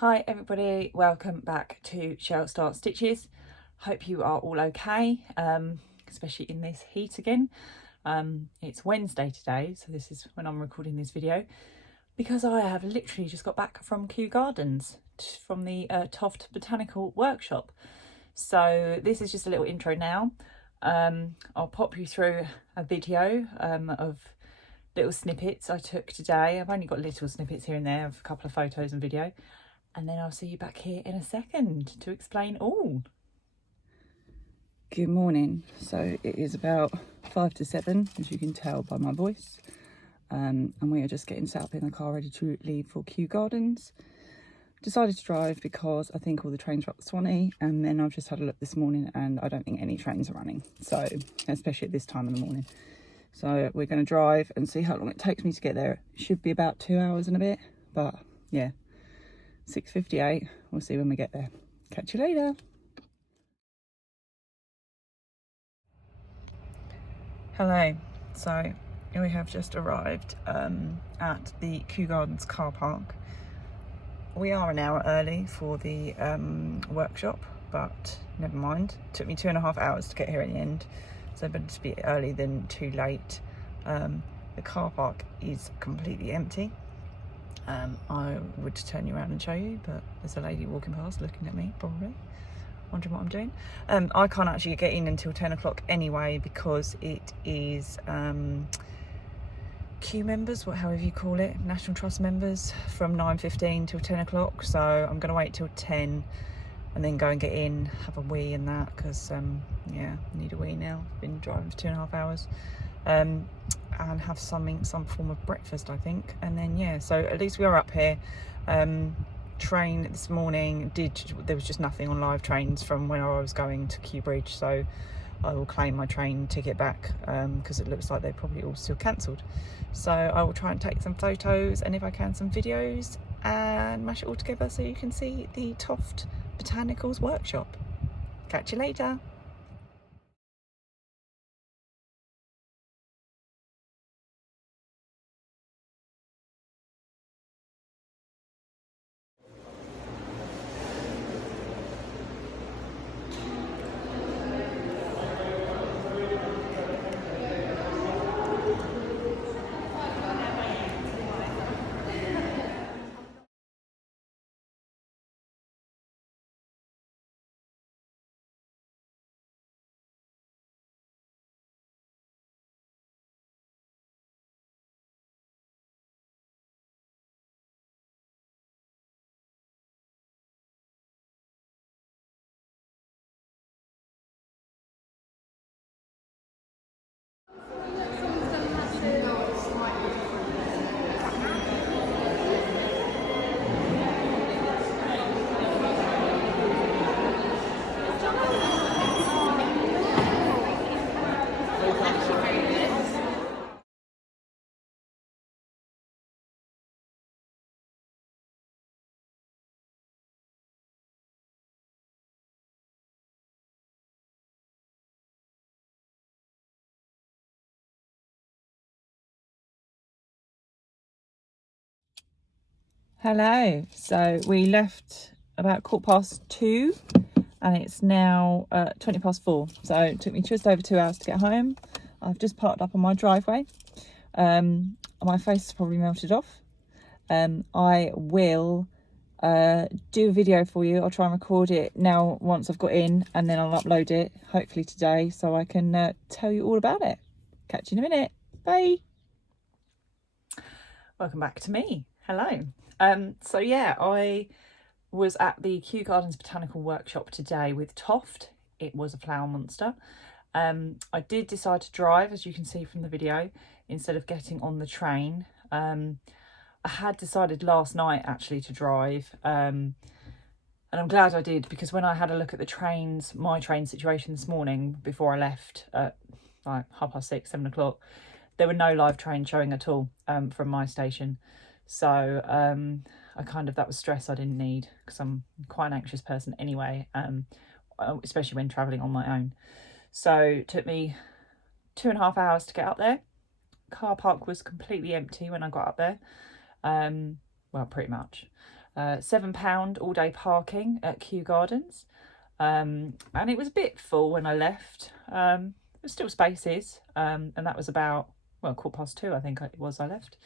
Hi everybody, welcome back to Shell Start Stitches. Hope you are all okay, especially in this heat again. It's Wednesday today, so this is when I'm recording this video, because I have literally just got back from Kew Gardens, from the Toft Botanical workshop. So this is just a little intro now. I'll pop you through a video of little snippets I took today. I've only got little snippets here and there of a couple of photos and video. And then I'll see you back here in a second to explain all. Good morning. So it is about 5 to 7, as you can tell by my voice. And we are just getting set up in the car ready to leave for Kew Gardens. Decided to drive because I think all the trains are up the Swanee, and then I've just had a look this morning and I don't think any trains are running. So, especially at this time in the morning. So we're going to drive and see how long it takes me to get there. It should be about 2 hours and a bit, but yeah. 6:58, we'll see when we get there. Catch you later. Hello, so we have just arrived at the Kew Gardens car park. We are an hour early for the workshop, but never mind. It took me 2.5 hours to get here in the end, so better to be early than too late. The car park is completely empty. I would turn you around and show you, but there's a lady walking past looking at me, probably wondering what I'm doing. I can't actually get in until 10 o'clock anyway, because it is Q members, however you call it, National Trust members, from 9:15 till 10 o'clock. So I'm going to wait till 10 and then go and get in, have a wee and that, because yeah, I need a wee now. I've been driving for 2.5 hours. And have some form of breakfast, I think, and then yeah, so at least we are up here. Train this morning there was just nothing on live trains from when I was going to Kew Bridge, so I will claim my train ticket back, because it looks like they're probably all still cancelled. So I will try and take some photos, and if I can, some videos, and mash it all together so you can see the Toft Botanicals workshop. Catch you later. Hello, so we left about 2:15 and it's now 4:20, so it took me just over 2 hours to get home. I've just parked up on my driveway. My face is probably melted off. I will do a video for you. I'll try and record it now once I've got in, and then I'll upload it hopefully today so I can tell you all about it. Catch you in a minute. Bye. Welcome back to me. Hello. So yeah, I was at the Kew Gardens Botanical Workshop today with Toft. It was a flower monster. I did decide to drive, as you can see from the video, instead of getting on the train. I had decided last night actually to drive, and I'm glad I did, because when I had a look at the trains, my train situation this morning before I left at like 6:30, 7 o'clock, there were no live trains showing at all from my station. So that was stress I didn't need, because I'm quite an anxious person anyway, especially when travelling on my own. So it took me 2.5 hours to get up there. Car park was completely empty when I got up there. Well, pretty much. £7 all day parking at Kew Gardens. And it was a bit full when I left. There's still spaces, and that was about, well, 2:15 I think it was I left.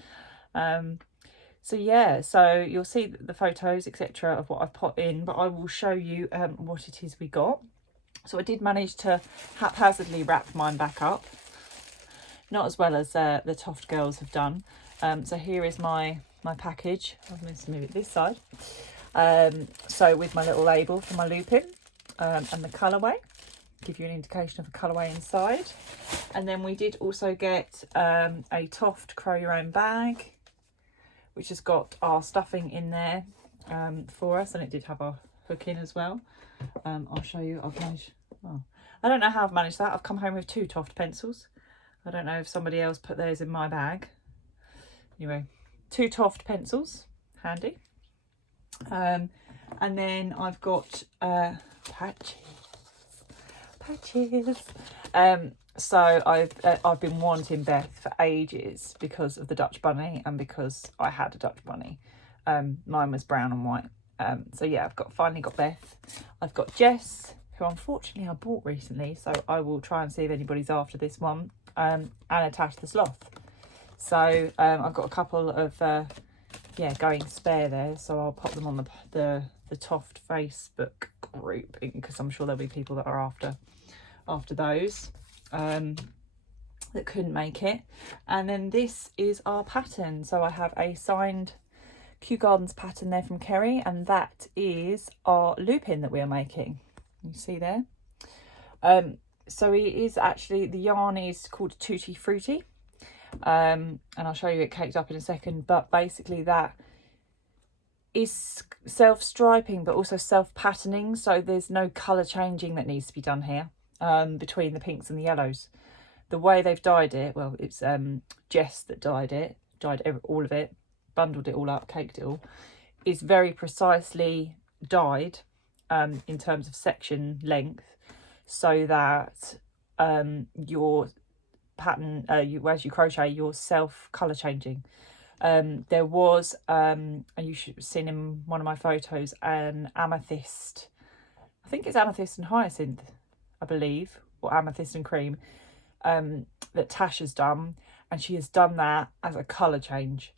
So yeah, so you'll see the photos etc of what I've put in, but I will show you what it is we got. So I did manage to haphazardly wrap mine back up, not as well as the Toft girls have done. So here is my package. I'm going to move it this side. So with my little label for my Lupin, and the colourway, give you an indication of the colourway inside. And then we did also get a Toft Crow Your Own bag, which has got our stuffing in there for us, and it did have our hook in as well. I'll show you. I've managed, well, I don't know how I've managed that. I've come home with 2 Toft pencils. I don't know if somebody else put theirs in my bag. Anyway, 2 Toft pencils, handy. And then I've got patches. So I've been wanting Beth for ages because of the Dutch bunny, and because I had a Dutch bunny. Mine was brown and white. So yeah, I've finally got Beth. I've got Jess, who unfortunately I bought recently, so I will try and see if anybody's after this one. And Tash the sloth. So I've got a couple of going spare there, so I'll pop them on the Toft Facebook group, because I'm sure there'll be people that are after those that couldn't make it. And then this is our pattern. So I have a signed Kew Gardens pattern there from Kerry, and that is our Lupin that we are making. You see there. So it is actually, the yarn is called Tutti Frutti, and I'll show you it caked up in a second, but basically that is self-striping but also self-patterning, so there's no colour changing that needs to be done here between the pinks and the yellows. The way they've dyed it, well, it's Jess that dyed all of it, bundled it all up, caked it all, is very precisely dyed in terms of section length, so that your pattern, as you crochet, you're self colour changing. There was, you should have seen in one of my photos, an amethyst, I think it's amethyst and hyacinth, I believe, or amethyst and cream, that Tash has done, and she has done that as a colour change.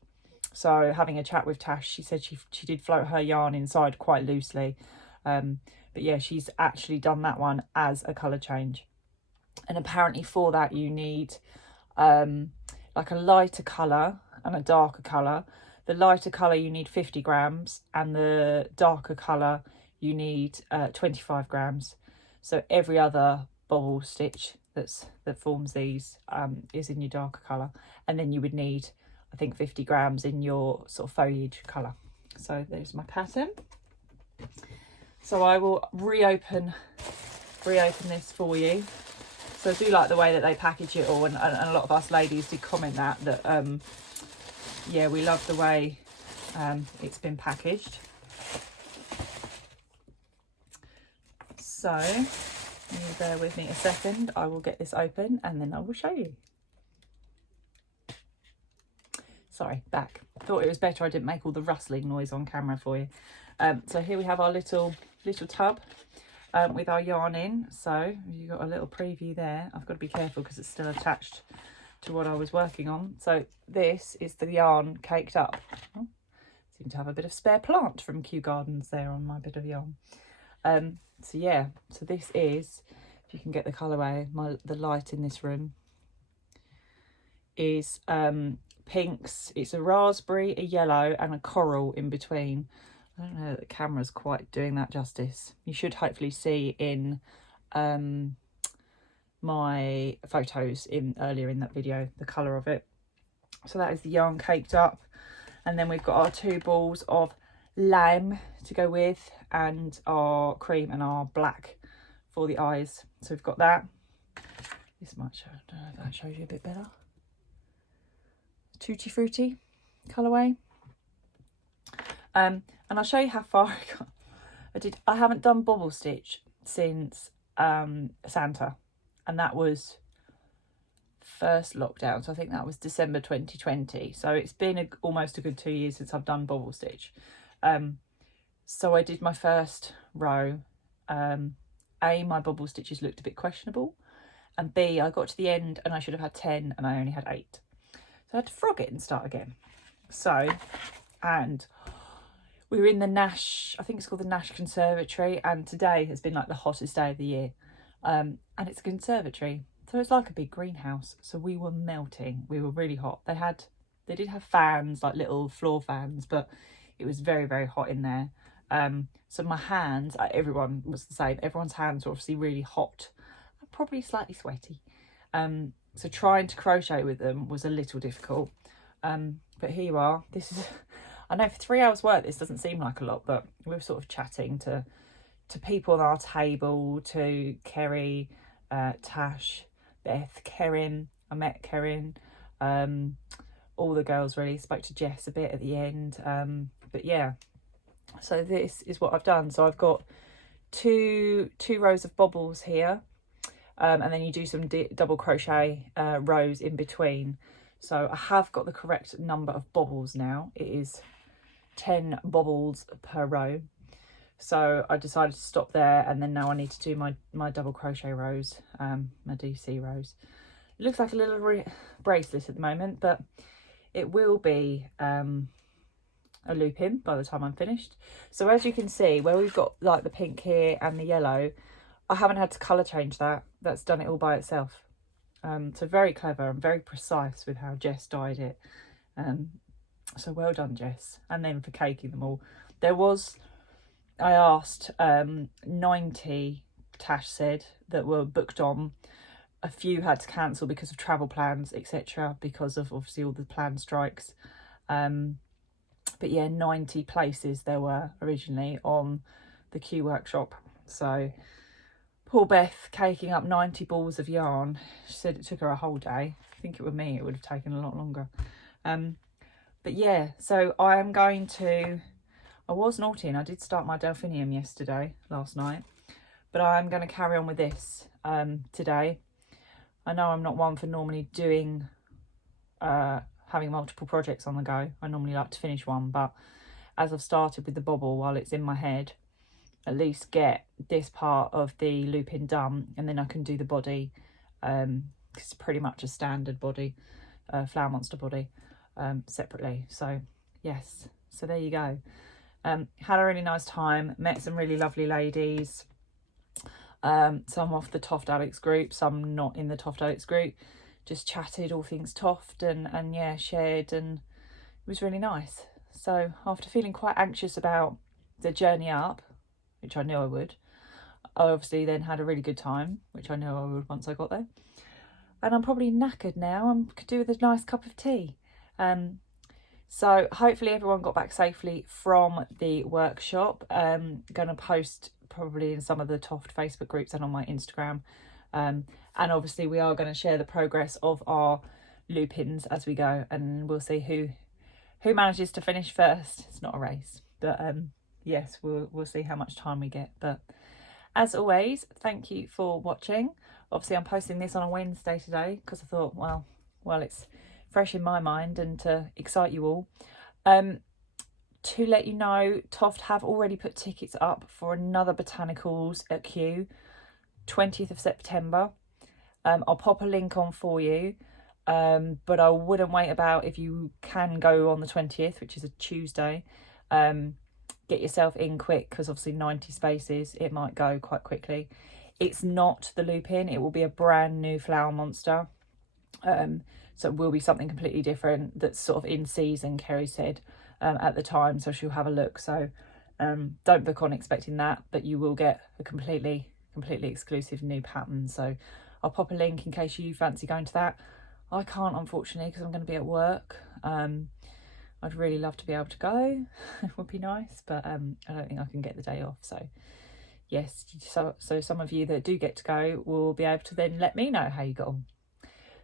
So having a chat with Tash, she said she did float her yarn inside quite loosely, but yeah, she's actually done that one as a colour change. And apparently for that you need like a lighter colour and a darker colour. The lighter colour you need 50 grams, and the darker colour you need 25 grams. So every other bobble stitch that forms these is in your darker colour, and then you would need, I think, 50 grams in your sort of foliage colour. So there's my pattern. So I will reopen this for you. So I do like the way that they package it all, and a lot of us ladies did comment that yeah, we love the way it's been packaged. So you bear with me a second, I will get this open and then I will show you. Sorry, back. Thought it was better I didn't make all the rustling noise on camera for you. So here we have our little tub with our yarn in. So you got a little preview there. I've got to be careful because it's still attached to what I was working on. So this is the yarn caked up. Oh, seem to have a bit of spare plant from Kew Gardens there on my bit of yarn. So yeah, so this is, if you can get the colourway, the light in this room is pinks. It's a raspberry, a yellow and a coral in between. I don't know that the camera's quite doing that justice. You should hopefully see in my photos earlier in that video the colour of it. So that is the yarn caked up, and then we've got our 2 balls of lime to go with, and our cream and our black for the eyes. So we've got that. This might show, I don't know if that shows you a bit better. Tutti Frutti colourway. And I'll show you how far I got. I haven't done bobble stitch since Santa, and that was first lockdown, so I think that was December 2020. So it's been almost a good 2 years since I've done bobble stitch. So I did my first row. A, my bobble stitches looked a bit questionable, and B, I got to the end and I should have had 10 and I only had 8. So I had to frog it and start again. So, and we were in the Nash, I think it's called the Nash Conservatory, and today has been like the hottest day of the year. And it's a conservatory, so it's like a big greenhouse. So we were melting, we were really hot. They did have fans, like little floor fans, but it was very, very hot in there. So my hands, everyone was the same. Everyone's hands were obviously really hot, and probably slightly sweaty. So trying to crochet with them was a little difficult. But here you are. This is, I know for 3 hours work, this doesn't seem like a lot, but we were sort of chatting to people on our table, to Kerry, Tash, Beth, Kerin. I met Kerin. All the girls really. Spoke to Jess a bit at the end. But yeah, so this is what I've done. So I've got two rows of bobbles here, and then you do some double crochet rows in between. So I have got the correct number of bobbles now. It is 10 bobbles per row. So I decided to stop there, and then now I need to do my double crochet rows, my DC rows. It looks like a little bracelet at the moment, but it will be a Lupin by the time I'm finished. So as you can see, where we've got like the pink here and the yellow, I haven't had to colour change that. That's done it all by itself. So very clever and very precise with how Jess dyed it. So well done, Jess. And then for caking them all, I asked 90, Tash said, that were booked on. A few had to cancel because of travel plans, etc., because of obviously all the planned strikes. But yeah, 90 places there were originally on the Q workshop. So poor Beth caking up 90 balls of yarn. She said it took her a whole day. I think it were me, it would have taken a lot longer. But yeah, so I am going to, I was naughty and I did start my delphinium last night, but I'm going to carry on with this today. I know I'm not one for normally doing, having multiple projects on the go. I normally like to finish one, but as I've started with the bobble while it's in my head, at least get this part of the Lupin done, and then I can do the body. It's pretty much a standard body, Flower Monster body, separately. So yes, so there you go. Had a really nice time, met some really lovely ladies. Some off the Toft Alex group, some not in the Toft Alex group. Just chatted all things Toft and yeah, shared, and it was really nice. So after feeling quite anxious about the journey up, which I knew I would, I obviously then had a really good time, which I knew I would once I got there. And I'm probably knackered now. I could do with a nice cup of tea. So hopefully everyone got back safely from the workshop. Going to post probably in some of the Toft Facebook groups and on my Instagram. And obviously we are going to share the progress of our Lupins as we go, and we'll see who manages to finish first. It's not a race, but yes, we'll see how much time we get. But as always, thank you for watching. Obviously I'm posting this on a Wednesday today because I thought, well, it's fresh in my mind and to excite you all. To let you know, Toft have already put tickets up for another Botanicals at Kew, 20th of September. I'll pop a link on for you, but I wouldn't wait about. If you can go on the 20th, which is a Tuesday, get yourself in quick, because obviously 90 spaces, it might go quite quickly. It's not the Lupin, it will be a brand new Flower Monster. So it will be something completely different that's sort of in season, Kerry said at the time, so she'll have a look. So don't book on expecting that, but you will get a completely exclusive new pattern. So I'll pop a link in case you fancy going to that. I can't, unfortunately, because I'm going to be at work. I'd really love to be able to go. It would be nice, but I don't think I can get the day off. So yes, so some of you that do get to go will be able to then let me know how you got on.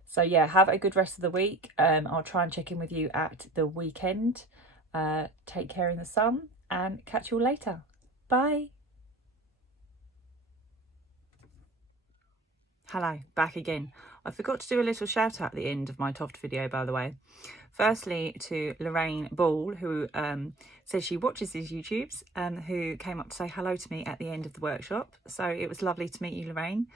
So yeah, have a good rest of the week. I'll try and check in with you at the weekend. Take care in the sun and catch you all later. Bye. Hello, back again. I forgot to do a little shout out at the end of my Toft video, by the way. Firstly, to Lorraine Ball, who says she watches these YouTubes, who came up to say hello to me at the end of the workshop. So it was lovely to meet you, Lorraine.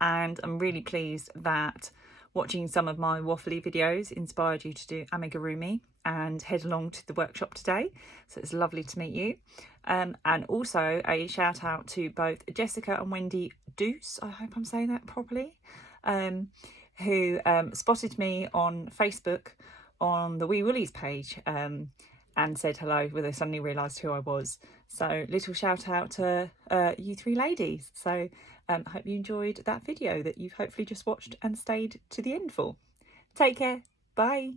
And I'm really pleased that watching some of my waffly videos inspired you to do amigurumi and head along to the workshop today. So it's lovely to meet you. And also a shout out to both Jessica and Wendy Deuce, I hope I'm saying that properly, who spotted me on Facebook on the Wee Woolies page and said hello when they suddenly realised who I was. So little shout out to you three ladies. So I hope you enjoyed that video that you've hopefully just watched and stayed to the end for. Take care. Bye.